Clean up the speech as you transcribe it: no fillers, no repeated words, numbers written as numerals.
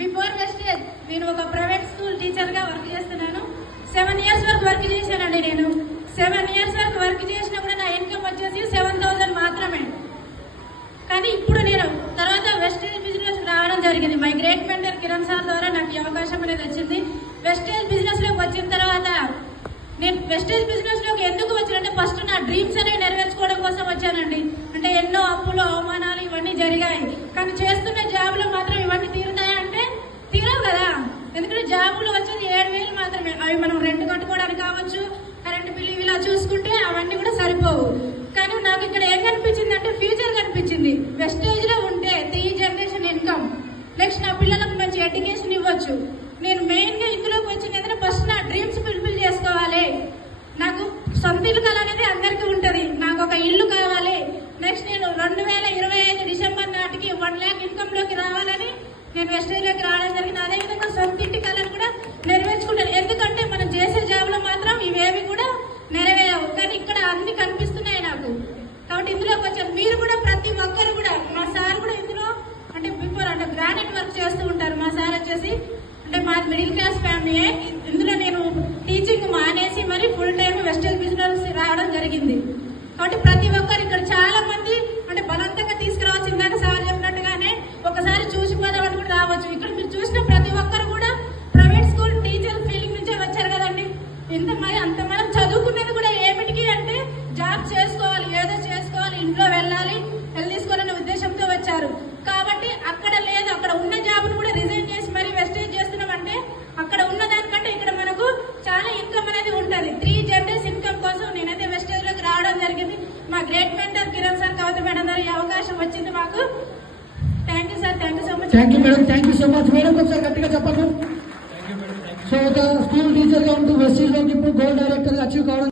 Before Vestige నేను ఒక private school teacher గా వర్క్ చేస్తున్నాను. 7 years వరకు వర్క్ చేశానండి. నేను 7 years వరకు వర్క్ చేసినా కూడా నా ఇన్కమ్ వచ్చేసి 7,000 మాత్రమే. కానీ ఇప్పుడు నేను తర్వాత వెస్టేజ్ బిజినెస్ రావడం జరిగింది. My great mentor Kiran sir ద్వారా నాకు ఈ అవకాశం అనేది వచ్చింది. వెస్టేజ్ బిజినెస్ లోకి వచ్చిన తర్వాత నేను వెస్టేజ్ బిజినెస్ లోకి ఎందుకు వచ్చానంటే ఫస్ట్ నా డ్రీమ్స్ అనేవి నెరవేర్చుకోవడం కోసం వచ్చానండి. అంటే ఎన్నో అప్పులు అవమానాలు ఇవన్నీ జరిగాయి. కానీ చేస్తున్న జాబ్ లో మాత్రం ఇవన్నీ తీరుతాయా అంటే తీరవు కదా. ఎందుకంటే జాబులు వచ్చేది 7,000 మాత్రమే. అవి మనం రెంట్ కట్టుకోవడానికి కావచ్చు, కరెంట్ బిల్లు ఇలా చూసుకుంటే అవన్నీ కూడా సరిపోవు. కానీ నాకు ఇక్కడ ఏం కనిపించింది అంటే ఫ్యూచర్ కనిపించింది. వెస్టేజ్ లో ఉంటే 3 generation ఇన్కమ్, నెక్స్ట్ నా పిల్లలకు మంచి ఎడ్యుకేషన్ ఇవ్వచ్చు. నేను మెయిన్ గా ఇందులోకి వచ్చింది ఏంటంటే ఫస్ట్ నా డ్రీమ్స్ ఫుల్ఫిల్ చేసుకోవాలి. నాకు సొంత ఇల్లు కావాలనేది అందరికీ ఉంటది. నాకు ఒక ఇల్లు కావాలి. నెక్స్ట్ నేను 2025 డిసెంబర్ నాటికి 1 lakh ఇన్కమ్ లోకి రావాలని నేను వెస్టేజ్ లోకి రావడం జరిగింది. అదేవిధంగా సొంత ఇంటి కళను కూడా నెరవేర్చుకుంటాను. ఎందుకంటే మనం చేసే జాబ్ లో మాత్రం ఇవేవి కూడా నెరవేరవు. కానీ ఇక్కడ అన్ని కనిపిస్తున్నాయి నాకు. కాబట్టి ఇందులోకి వచ్చాను. మీరు కూడా ప్రతి ఒక్కరు కూడా, మా సార్ కూడా ఇందులో అంటే బిఫోర్ అంటే గ్రానైట్ వర్క్ చేస్తూ ఉంటారు. మా సార్ వచ్చేసి అంటే మాది మిడిల్ క్లాస్ ఫ్యామిలీ. ఇందులో నేను టీచింగ్ మానేసి మరి ఫుల్ టైం వెస్టేజ్ బిజినెస్ రావడం జరిగింది. కాబట్టి ప్రతి ఒక్కరు ఇక్కడ చాలా మంది అంటే బలవంతంగా తీసుకురావచ్చు. ఇందాక సార్ చెప్పినట్టుగానే ఒకసారి చూసిపోదామని కూడా రావచ్చు. ఇక్కడ మీరు చూసిన ప్రతి ఒక్కరు కూడా ప్రైవేట్ స్కూల్ టీచర్ ఫీలింగ్ నుంచే వచ్చారు కదండి. అంత మనం చదువుకునేది కూడా ఏమిటికి అంటే జాబ్ చేసుకోవాలి, ఏదో చేసుకోవాలి, ఇంట్లో వెళ్ళాలి, హెల్త్ తీసుకోవాలనే ఉద్దేశంతో వచ్చారు. కాబట్టి అక్కడ లేదు, అక్కడ ఉన్న జాబ్ను కూడా రిజైన్ చేసి మరి వెస్టేజ్ చేస్తున్నామంటే అక్కడ ఉన్న దానికంటే ఇక్కడ మనకు చాలా ఇన్కమ్ అనేది ఉంటుంది. 3 generation ఇన్కమ్ కోసం నేనైతే వెస్టేజ్ లోకి రావడం జరిగింది. మా గ్రేట్ మెంటర్ కిరణ్ సార్, కవిత మేడం గారు ఈ అవకాశం వచ్చింది మాకు. Thank you sir, thank you so much. Thank you madam, thank you so much. Madam ఒకసారి గట్టిగా చెప్పండి. సో ఒక స్కూల్ టీచర్ గా ఉంటూ వెస్టేజ్ లోకి ఇప్పుడు గోల్డ్ డైరెక్టర్ గా అచీవ్ కావడం